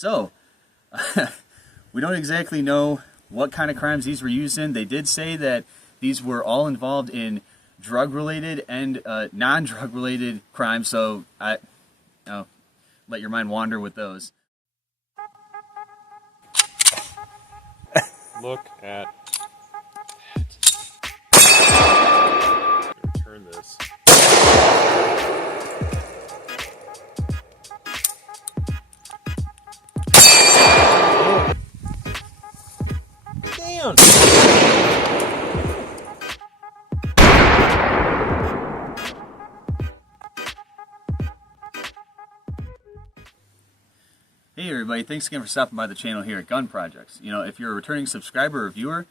So, we don't exactly know what kind of crimes these were used in. They did say that these were all involved in drug-related and non-drug-related crimes, so let your mind wander with those. Look at that. Return this. Damn! Hey everybody, thanks again for stopping by the channel here at Gun Projects. You know, if you're a returning subscriber or viewer,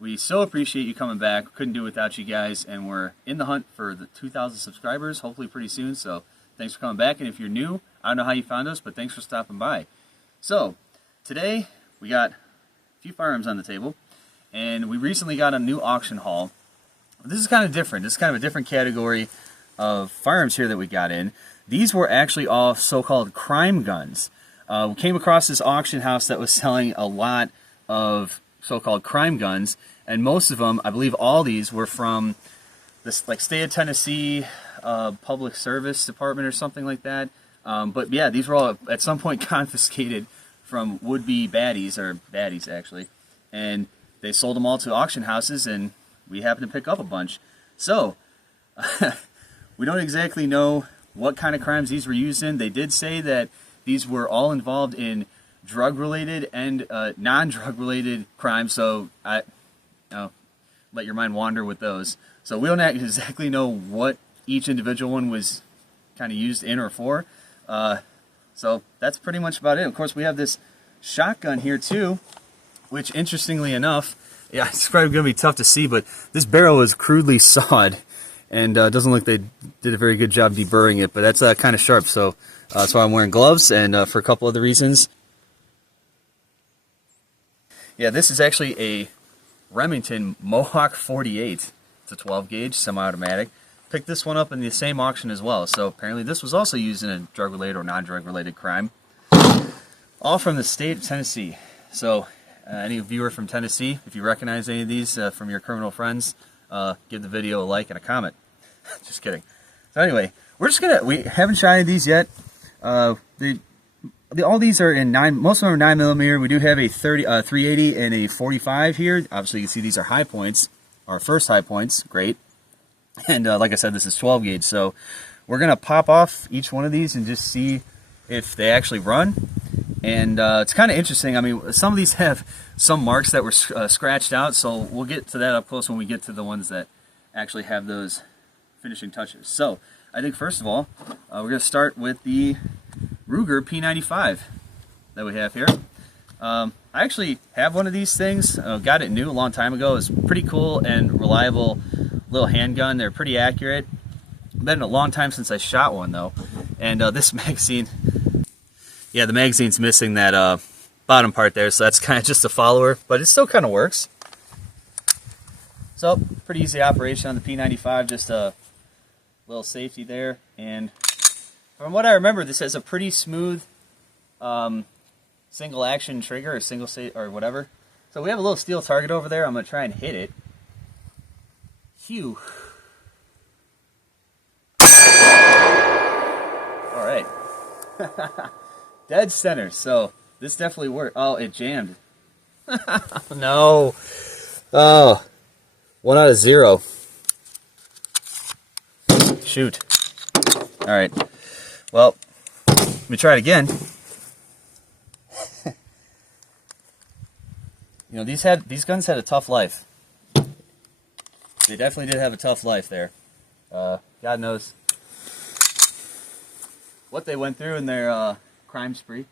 we so appreciate you coming back. Couldn't do it without you guys, and we're in the hunt for the 2,000 subscribers, hopefully pretty soon, so thanks for coming back. And if you're new, I don't know how you found us, but thanks for stopping by. So, today, we got a few firearms on the table, and we recently got a new auction haul. This is kind of different. This is kind of a different category of firearms here that we got in. These were actually all so-called crime guns. We came across this auction house that was selling a lot of so-called crime guns, and most of them, I believe all these, were from this like state of Tennessee public service department or something like that. But yeah, these were all at some point confiscated from would-be baddies, or baddies actually, and they sold them all to auction houses, and we happened to pick up a bunch. So we don't exactly know what kind of crimes these were used in. They did say that these were all involved in drug-related and non-drug-related crimes, so let your mind wander with those. So we don't exactly know what each individual one was kind of used in or for. So that's pretty much about it. Of course, we have this shotgun here too, which interestingly enough, yeah, it's probably going to be tough to see, but this barrel is crudely sawed, and doesn't look like they did a very good job deburring it, but that's kind of sharp, so that's why I'm wearing gloves, and for a couple other reasons. Yeah, this is actually a Remington Mohawk 48. It's a 12 gauge, semi-automatic. Picked this one up in the same auction as well, so apparently this was also used in a drug-related or non-drug related crime. All from the state of Tennessee. So any viewer from Tennessee, if you recognize any of these from your criminal friends, give the video a like and a comment. Just kidding. So anyway, we haven't shot any of these yet. All these are in most of them are 9mm. We do have a 380 and a 45 here. Obviously, you can see these are high points, our first high points. Great. And like I said, this is 12 gauge. So we're gonna pop off each one of these and just see if they actually run. And it's kind of interesting. I mean, some of these have some marks that were scratched out, so we'll get to that up close when we get to the ones that actually have those finishing touches. So I think first of all, we're going to start with the Ruger P95 that we have here. I actually have one of these things. Got it new a long time ago. It's pretty cool and reliable little handgun. They're pretty accurate. Been a long time since I shot one though. And this magazine, yeah, the magazine's missing that bottom part there, so that's kind of just a follower, but it still kind of works. So pretty easy operation on the P95, just a little safety there, and from what I remember, this has a pretty smooth single action trigger, or single state, or whatever. So we have a little steel target over there. I'm going to try and hit it. Phew. Alright. Dead center, so this definitely worked. Oh, it jammed. No. Oh. 1 out of 0. Shoot. Alright. Well, let me try it again. You know, these guns had a tough life. They definitely did have a tough life there. God knows what they went through in their crime spree.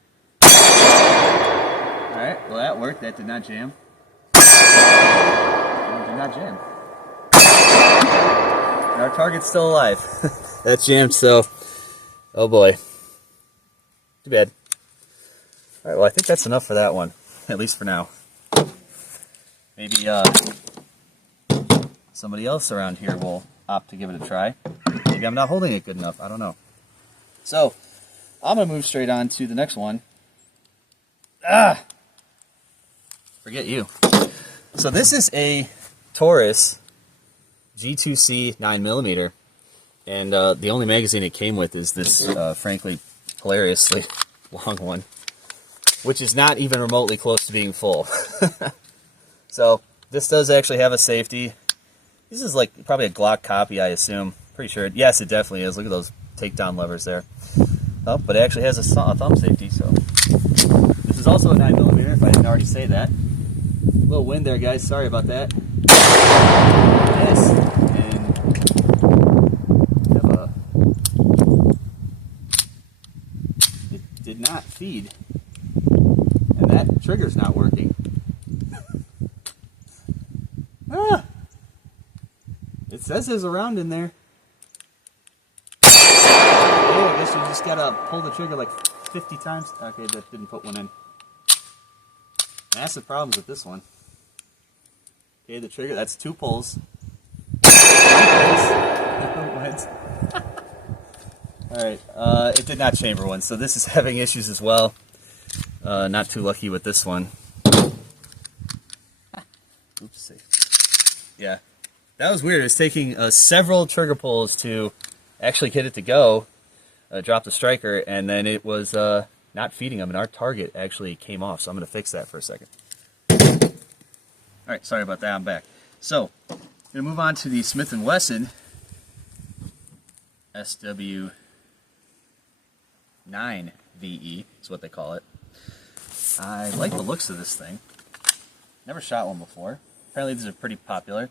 Alright, well that worked. That did not jam. It did not jam. And our target's still alive. That's jammed, so oh boy. Too bad. Alright, well I think that's enough for that one. At least for now. Maybe somebody else around here will opt to give it a try. Maybe I'm not holding it good enough. I don't know. So, I'm going to move straight on to the next one. Forget you. So this is a Taurus G2C 9mm, and the only magazine it came with is this, frankly, hilariously long one, which is not even remotely close to being full. So this does actually have a safety. This is like probably a Glock copy, I assume. Pretty sure. Yes, it definitely is. Look at those takedown levers there. Oh, but it actually has a thumb safety. So this is also a 9mm. If I didn't already say that. A little wind there, guys. Sorry about that. Yes, and have a. It did not feed, and that trigger's not working. It says there's a round in there. Oh, I guess you just gotta pull the trigger like 50 times. Okay, that didn't put one in. Massive problems with this one. Okay, the trigger, that's 2 pulls. Alright, it did not chamber one, so this is having issues as well. Not too lucky with this one. Oops. Yeah, that was weird. It's taking several trigger pulls to actually get it to go, drop the striker, and then it was not feeding them, and our target actually came off, so I'm going to fix that for a second. Alright, sorry about that, I'm back. So, I'm going to move on to the Smith & Wesson SW9VE, is what they call it. I like the looks of this thing. Never shot one before. Apparently these are pretty popular.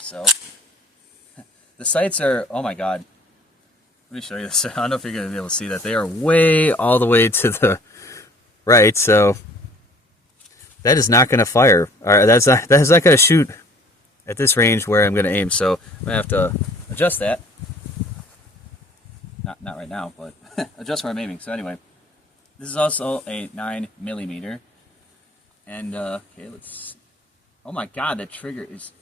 So, the sights are, oh my god. Let me show you this. I don't know if you're going to be able to see that. They are way all the way to the right, so that is not going to fire. Or that is not going to shoot at this range where I'm going to aim. So I'm going to have to adjust that. Not right now, but adjust where I'm aiming. So anyway, this is also a 9mm. And, okay, let's... Oh my god, that trigger is...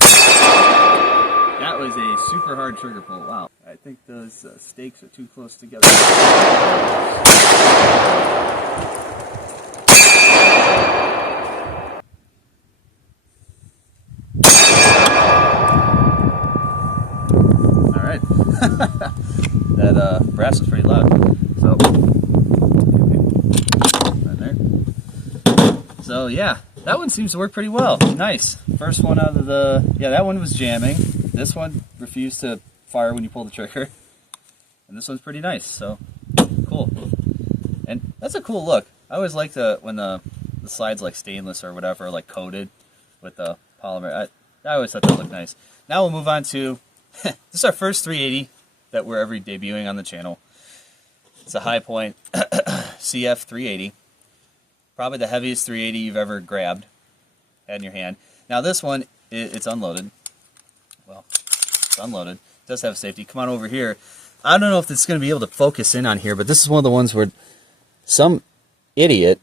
That was a super hard trigger pull. Wow. I think those stakes are too close together. Alright. That brass is pretty loud. So, right there. So, yeah. That one seems to work pretty well. Nice. First one out of the... Yeah, that one was jamming. This one refused to fire when you pull the trigger. And this one's pretty nice, so cool. And that's a cool look. I always like when the slide's like stainless or whatever, like coated with the polymer. I always thought that looked nice. Now we'll move on to... This is our first 380 that we're ever debuting on the channel. It's a High Point CF 380. Probably the heaviest 380 you've ever grabbed, had in your hand. Now this one, it's unloaded. Well, it's unloaded. It does have safety. Come on over here. I don't know if it's going to be able to focus in on here, but this is one of the ones where some idiot,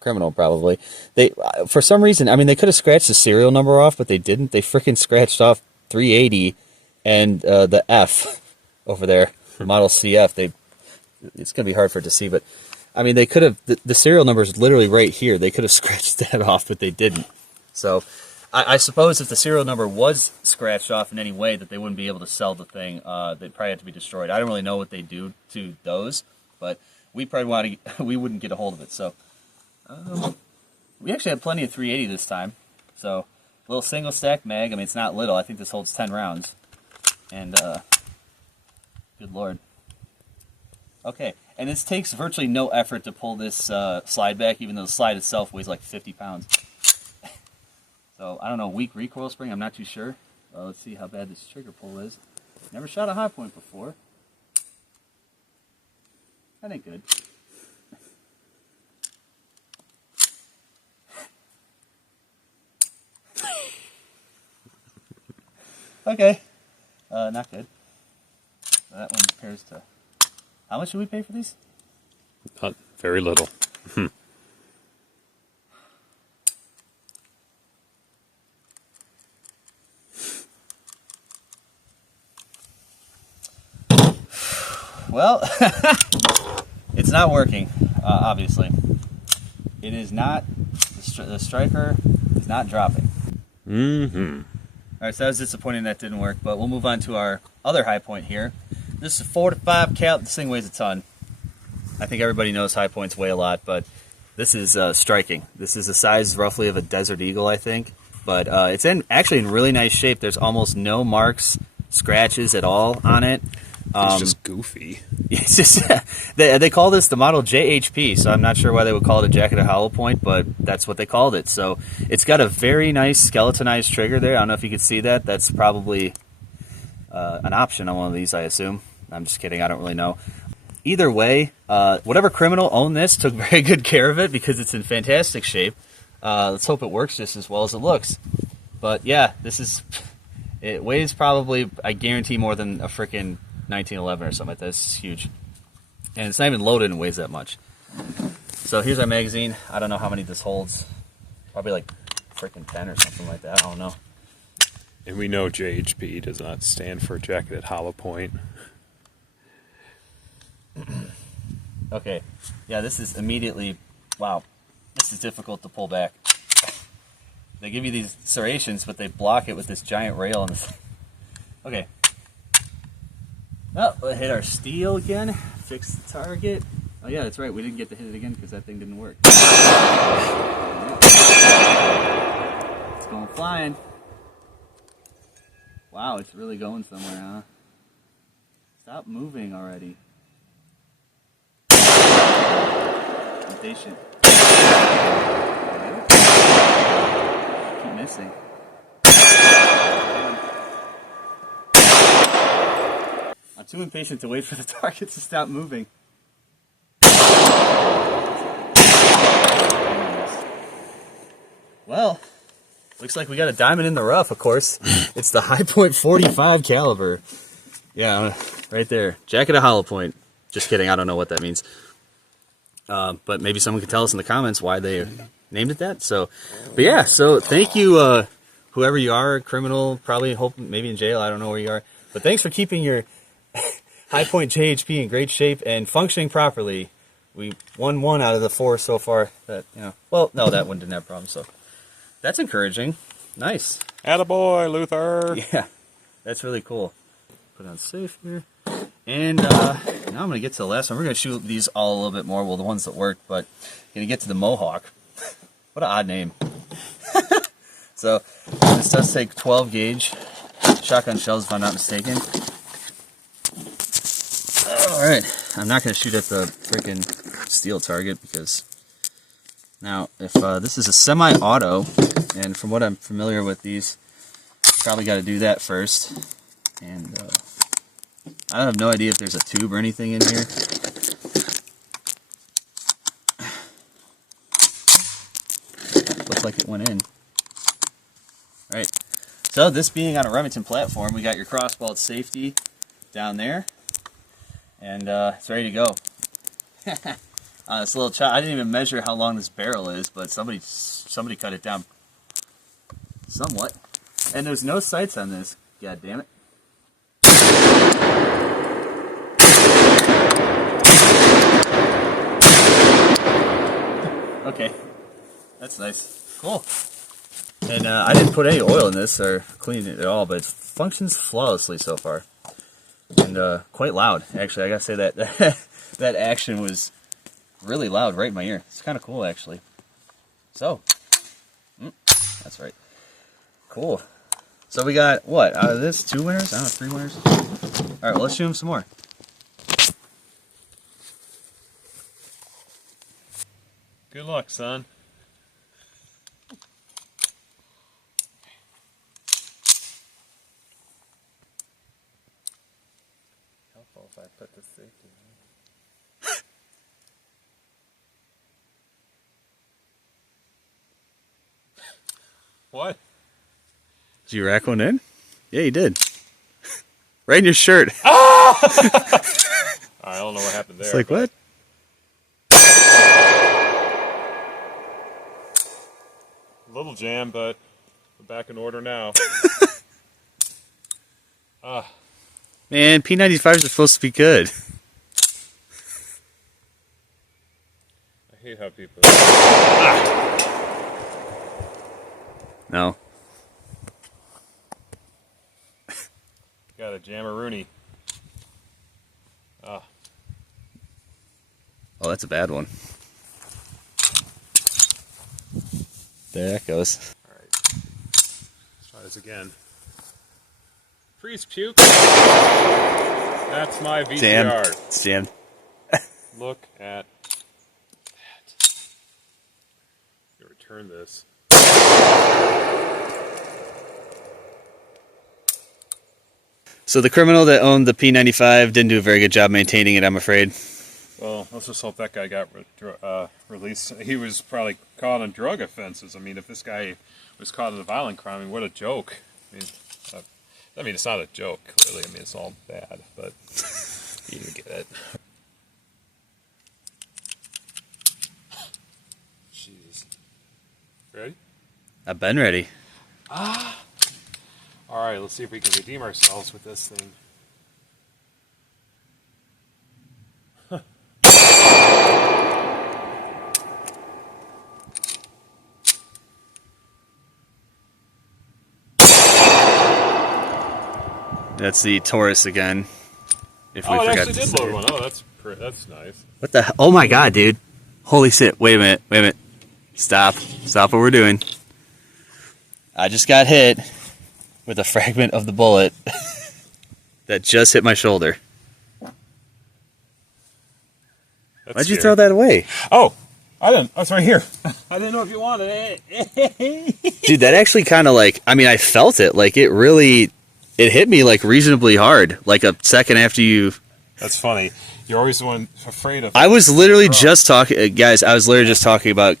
criminal probably, they for some reason, I mean, they could have scratched the serial number off, but they didn't. They freaking scratched off 380 and the F over there, model CF. It's going to be hard for it to see, but I mean, they could have, the serial number is literally right here. They could have scratched that off, but they didn't. So I suppose if the serial number was scratched off in any way, that they wouldn't be able to sell the thing. They'd probably have to be destroyed. I don't really know what they do to those, but we probably we wouldn't get a hold of it. So we actually had plenty of 380 this time. So a little single stack mag. I mean, it's not little. I think this holds 10 rounds. And good lord. Okay, and this takes virtually no effort to pull this slide back, even though the slide itself weighs like 50 pounds. So, I don't know, weak recoil spring, I'm not too sure. Let's see how bad this trigger pull is. Never shot a High Point before. That ain't good. Okay, not good. So that one compares to... How much should we pay for these? Not very little. Well, it's not working, obviously. it is not, the striker is not dropping. Mm-hmm. All right, so that was disappointing that didn't work, but we'll move on to our other high point here. This is 4.5 cal. This thing weighs a ton. I think everybody knows high points weigh a lot, but this is striking. This is the size roughly of a Desert Eagle, I think, but it's actually in really nice shape. There's almost no marks, scratches at all on it. It's just goofy. It's just they call this the model JHP, so I'm not sure why they would call it a jacketed hollow point, but that's what they called it. So it's got a very nice skeletonized trigger there. I don't know if you can see that. That's probably an option on one of these, I assume. I'm just kidding. I don't really know. Either way, whatever criminal owned this took very good care of it because it's in fantastic shape. Let's hope it works just as well as it looks. But yeah, it weighs probably, I guarantee, more than a freaking 1911 or something like that. This is huge. And it's not even loaded and weighs that much. So here's our magazine. I don't know how many this holds. Probably like freaking 10 or something like that. I don't know. And we know JHP does not stand for jacketed hollow point. Okay. Yeah, this is immediately, wow. This is difficult to pull back. They give you these serrations, but they block it with this giant rail on this. Okay. Well, we'll hit our steel again. Fix the target. Oh yeah, that's right. We didn't get to hit it again because that thing didn't work. It's going flying. Wow, it's really going somewhere, huh? Stop moving already. I'm patient. Keep missing. I'm too impatient to wait for the target to stop moving. Well, looks like we got a diamond in the rough, of course. It's the high point 45 caliber. Yeah, right there. Jacket of hollow point. Just kidding, I don't know what that means. But maybe someone can tell us in the comments why they named it that. So, but yeah, so thank you, whoever you are, criminal, probably maybe in jail, I don't know where you are. But thanks for keeping your high point JHP in great shape and functioning properly. We won 1 out of the 4 so far. That, you know, well, no, that one didn't have problems. So that's encouraging. Nice. Attaboy, Luther. Yeah, that's really cool. Put on safe here. And now I'm going to get to the last one. We're going to shoot these all a little bit more. Well, the ones that work, but going to get to the Mohawk. What an odd name. So this does take 12 gauge shotgun shells, if I'm not mistaken. Alright, I'm not going to shoot at the freaking steel target because now if this is a semi-auto, and from what I'm familiar with these, probably got to do that first. And I have no idea if there's a tube or anything in here. Looks like it went in. Alright, so this being on a Remington platform, we got your crossbolt safety down there. And it's ready to go. This little I didn't even measure how long this barrel is, but somebody cut it down somewhat. And there's no sights on this. God damn it. Okay, that's nice. Cool. And I didn't put any oil in this or clean it at all, but it functions flawlessly so far. And quite loud, actually. I gotta say that that action was really loud right in my ear. It's kind of cool, actually. So, that's right. Cool. So we got, what, out of this, 2 winners? I don't know, 3 winners? Alright, well, let's shoot them some more. Good luck, son. Helpful if I put this safety in. What? Did you rack one in? Yeah, you did. Right in your shirt. I don't know what happened there. It's like, what? Little jam, but we're back in order now. Man, P95s are supposed to be good. I hate how people. No. Got a jammeroonie. Ah. Oh, that's a bad one. There that goes. All right. Let's try this again. Freeze puke. That's my VCR. Jammed. It's jammed. Look at that. I'm gonna return this. So the criminal that owned the P95 didn't do a very good job maintaining it, I'm afraid. Well, let's just hope that guy got released. He was probably caught on drug offenses. I mean, if this guy was caught in a violent crime, I mean, what a joke. I mean, it's not a joke, clearly. I mean, it's all bad, but you get it. Jeez. Ready? I've been ready. All right, let's see if we can redeem ourselves with this thing. That's the Taurus again. If we Oh, it forgot actually to did say. load one. Oh, that's nice. What the hell? Oh my god, dude. Holy shit. Wait a minute. Wait a minute. Stop. Stop what we're doing. I just got hit with a fragment of the bullet that just hit my shoulder. That's Why'd you scary. throw that away? Oh, I didn't. Oh, it's right here. I didn't know if you wanted it. Dude, that actually kind of like, I mean, I felt it. Like, it really, it hit me like reasonably hard. Like a second after you. That's funny. You're always the one afraid of. I was literally just talking, guys, I was literally just talking about,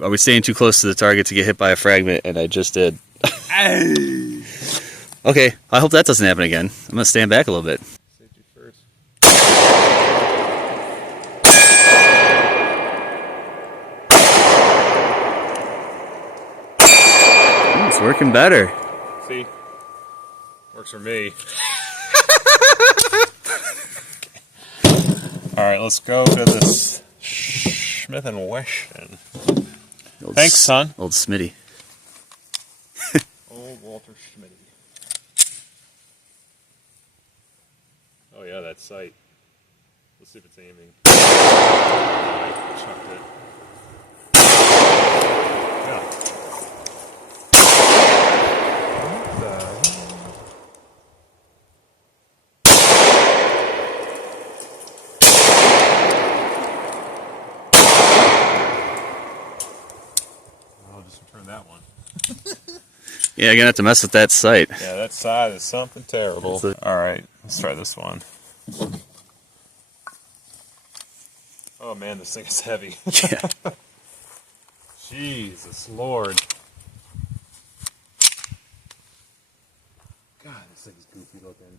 are we staying too close to the target to get hit by a fragment? And I just did. Okay, I hope that doesn't happen again. I'm going to stand back a little bit. Safety first. Ooh, it's working better. See? Works for me. All right, let's go to this Smith & Wesson. Old Thanks, son. Old Smitty. Old Walter Schmitty. Oh yeah, that sight. Let's see if it's aiming. Chucked it. Yeah. What the hell? I'll just return that one. Yeah, you're going to have to mess with that sight. Yeah, that side is something terrible. All right, let's try this one. Oh man, this thing is heavy. Yeah. Jesus Lord. God, this thing's goofy looking.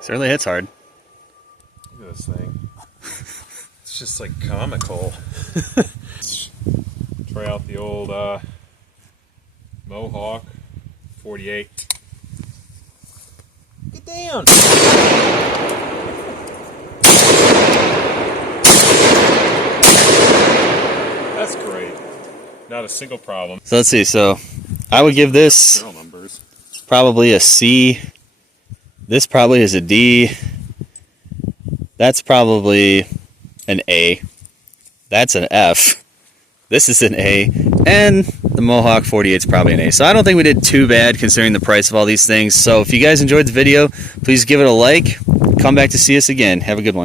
Certainly hits hard. Look at this thing. It's just like comical. Try out the old Mohawk 48. Get down! That's great. Not a single problem. So let's see. So I would give this Serial numbers. probably a C. This probably is a D. That's probably an A. That's an F. This is an A. And the Mohawk 48 is probably an A. So I don't think we did too bad considering the price of all these things. So if you guys enjoyed the video, please give it a like. Come back to see us again. Have a good one.